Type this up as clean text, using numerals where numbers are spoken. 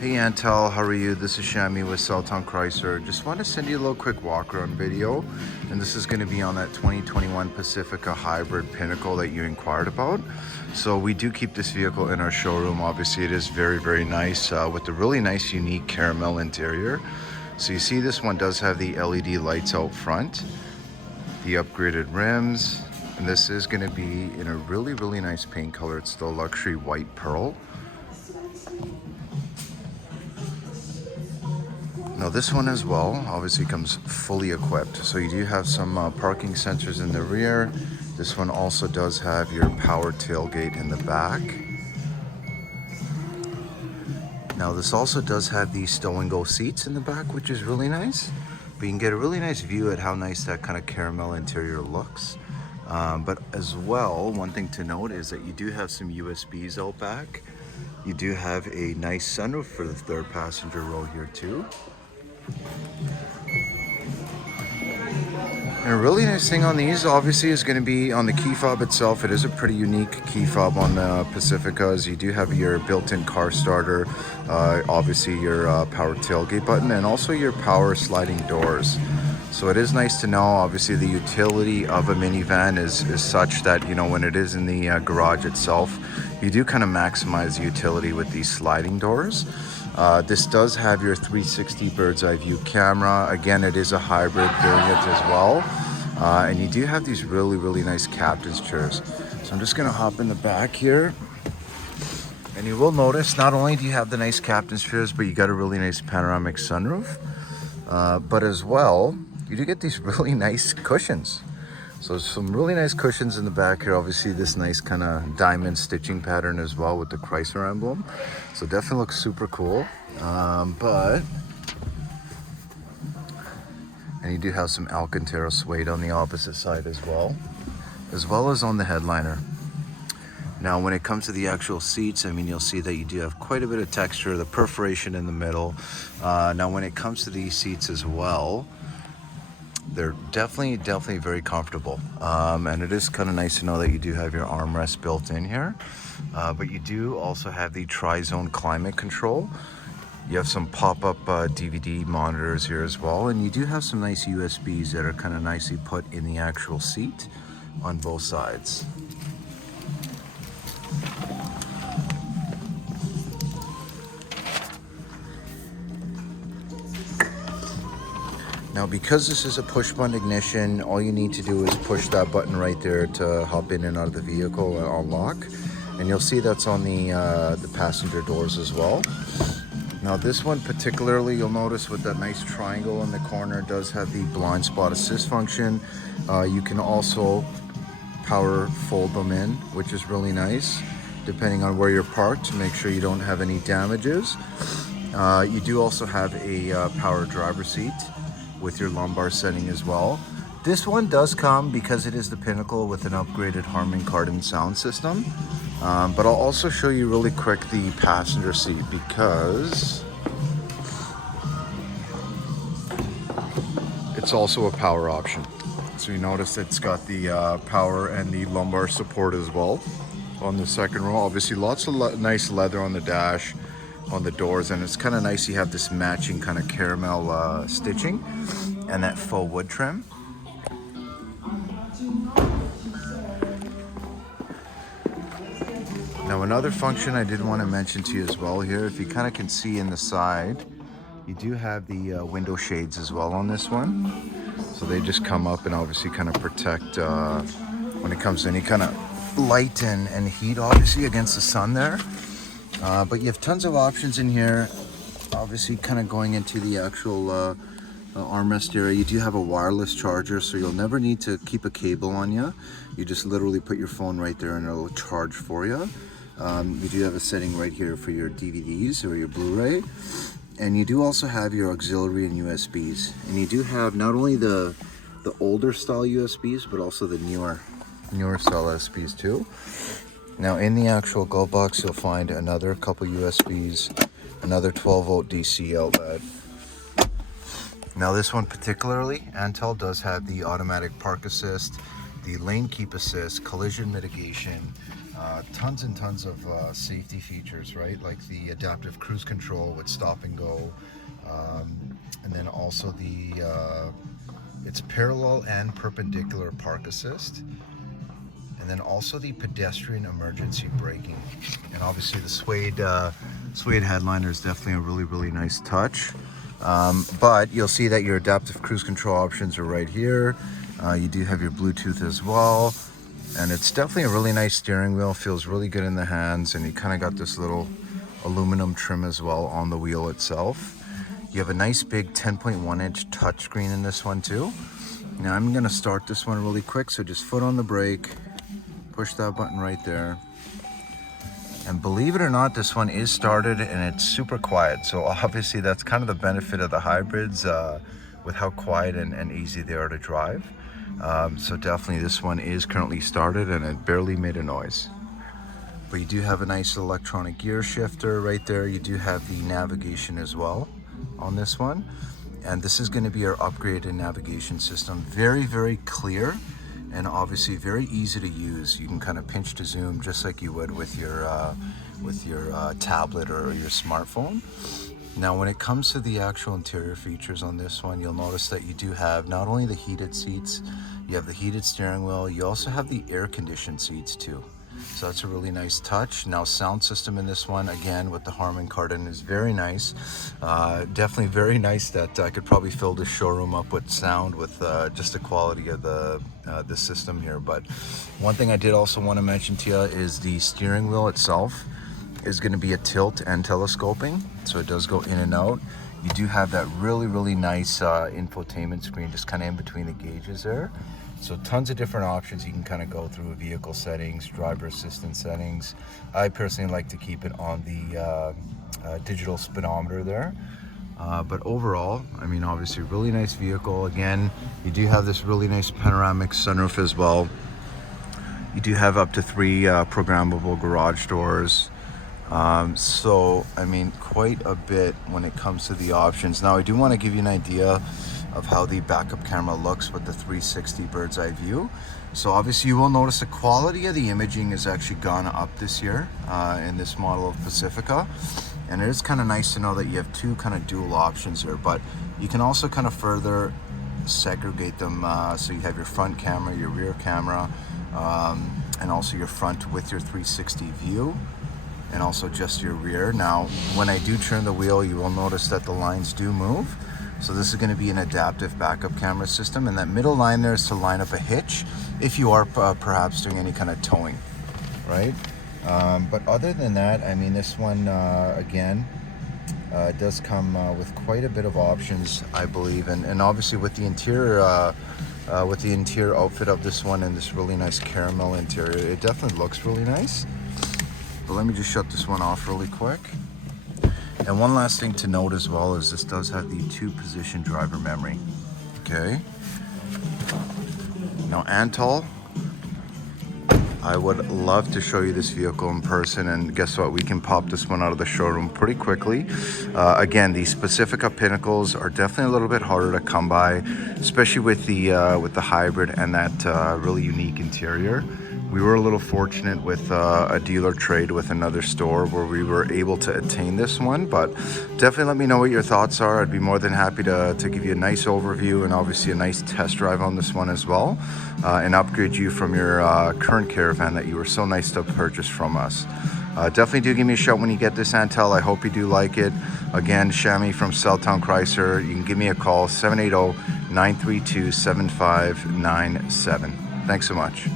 Hey Antel, how are you? This is Shammi with Southtown Chrysler. Just want to send you a little quick walk around video, and this is going to be on that 2021 Pacifica hybrid Pinnacle that you inquired about. So we do keep this vehicle in our showroom. Obviously it is very nice with the really nice unique caramel interior. So you see this one does have the LED lights out front, the upgraded rims, and this is going to be in a really nice paint color. It's the luxury white pearl. Now this one as well obviously comes fully equipped, so you do have some parking sensors in the rear. This one also does have your power tailgate in the back. Now this also does have these stow and go seats in the back, which is really nice. But you can get a really nice view at how nice that kind of caramel interior looks. But as well, one thing to note is that you do have some USBs out back. You do have a nice sunroof for the third passenger row here too. And a really nice thing on these obviously is going to be on the key fob itself. It is a pretty unique key fob on the Pacificas. You do have your built-in car starter, obviously your power tailgate button, and also your power sliding doors. So it is nice to know, obviously the utility of a minivan is such that, you know, when it is in the garage itself, you do kind of maximize the utility with these sliding doors. This does have your 360 bird's eye view camera. Again, it is a hybrid variant as well. And you do have these really nice captain's chairs. So I'm just gonna hop in the back here. And you will notice, not only do you have the nice captain's chairs, but you got a really nice panoramic sunroof. But as well, you do get these really nice cushions. So some really nice cushions in the back here. Obviously this nice kind of diamond stitching pattern as well with the Chrysler emblem. So definitely looks super cool. And you do have some Alcantara suede on the opposite side as well as on the headliner. Now when it comes to the actual seats, I mean, you'll see that you do have quite a bit of texture, the perforation in the middle. Now when it comes to these seats as well, they're definitely very comfortable, and it is kind of nice to know that you do have your armrest built in here, but you do also have the tri-zone climate control. You have some pop-up DVD monitors here as well, and you do have some nice USBs that are kind of nicely put in the actual seat on both sides. Now because this is a push button ignition, all you need to do is push that button right there to hop in and out of the vehicle and unlock. And you'll see that's on the passenger doors as well. Now this one particularly, you'll notice with that nice triangle in the corner, does have the blind spot assist function. You can also power fold them in, which is really nice, depending on where you're parked, to make sure you don't have any damages. You do also have a power driver seat with your lumbar setting as well. This one does come, because it is the Pinnacle, with an upgraded Harman Kardon sound system. But I'll also show you really quick the passenger seat, because it's also a power option. So you notice it's got the power and the lumbar support as well on the second row. Obviously lots of nice leather on the dash, on the doors, and it's kind of nice you have this matching kind of caramel stitching and that faux wood trim. Now another function I did want to mention to you as well here, if you kind of can see in the side, you do have the window shades as well on this one. So they just come up and obviously kind of protect when it comes to any kind of light and heat obviously against the sun there. But you have tons of options in here. Obviously kind of going into the actual armrest area, you do have a wireless charger, so you'll never need to keep a cable on you. You just literally put your phone right there and it'll charge for you. You do have a setting right here for your DVDs or your Blu-ray. And you do also have your auxiliary and USBs. And you do have not only the older style USBs, but also the newer style USBs too. Now in the actual glove box, you'll find another couple USBs, another 12-volt DC outlet. Now this one particularly, Antel does have the automatic park assist, the lane keep assist, collision mitigation, Tons and tons of safety features, right? Like the adaptive cruise control with stop and go, and then also it's parallel and perpendicular park assist, and then also the pedestrian emergency braking, and obviously the suede headliner is definitely a really nice touch. But you'll see that your adaptive cruise control options are right here. You do have your Bluetooth as well. And it's definitely a really nice steering wheel, feels really good in the hands, and you kind of got this little aluminum trim as well on the wheel itself. You have a nice big 10.1 inch touchscreen in this one too. Now I'm gonna start this one really quick, so just foot on the brake, push that button right there. And believe it or not, this one is started and it's super quiet. So obviously that's kind of the benefit of the hybrids with how quiet and easy they are to drive. So definitely this one is currently started and it barely made a noise. But you do have a nice electronic gear shifter right there. You do have the navigation as well on this one. And this is going to be our upgraded navigation system. Very clear and obviously very easy to use. You can kind of pinch to zoom just like you would with your tablet or your smartphone. Now when it comes to the actual interior features on this one, you'll notice that you do have not only the heated seats, you have the heated steering wheel, you also have the air conditioned seats too. So that's a really nice touch. Now sound system in this one, again with the Harman Kardon, is very nice. Definitely very nice that I could probably fill this showroom up with sound with just the quality of the system here. But one thing I did also want to mention to you is the steering wheel itself is going to be a tilt and telescoping, so it does go in and out. You do have that really nice infotainment screen just kind of in between the gauges there. So tons of different options you can kind of go through: vehicle settings, driver assistance settings. I personally like to keep it on the digital speedometer there. But overall, I mean, obviously really nice vehicle. Again, you do have this really nice panoramic sunroof as well. You do have up to 3 programmable garage doors. So I mean, quite a bit when it comes to the options. Now I do want to give you an idea of how the backup camera looks with the 360 bird's eye view. So obviously you will notice the quality of the imaging has actually gone up this year in this model of Pacifica, and it is kind of nice to know that you have 2 kind of dual options here, but you can also kind of further segregate them, so you have your front camera, your rear camera, and also your front with your 360 view, and also just your rear. Now when I do turn the wheel, you will notice that the lines do move. So this is going to be an adaptive backup camera system, and that middle line there is to line up a hitch if you are perhaps doing any kind of towing, right? But other than that, I mean, this one again does come with quite a bit of options, I believe, and obviously with the interior outfit of this one and this really nice caramel interior, it definitely looks really nice. But let me just shut this one off really quick. And one last thing to note as well is this does have the 2-position driver memory. Okay. Now Antal, I would love to show you this vehicle in person, and guess what? We can pop this one out of the showroom pretty quickly. Again, these Pacifica Pinnacles are definitely a little bit harder to come by, especially with the hybrid and that really unique interior. We were a little fortunate with a dealer trade with another store where we were able to attain this one, but definitely let me know what your thoughts are. I'd be more than happy to give you a nice overview and obviously a nice test drive on this one as well, and upgrade you from your current Caravan that you were so nice to purchase from us. Definitely do give me a shout when you get this, Antel. I hope you do like it. Again, Shammi from Celltown Chrysler. You can give me a call, 780-932-7597. Thanks so much.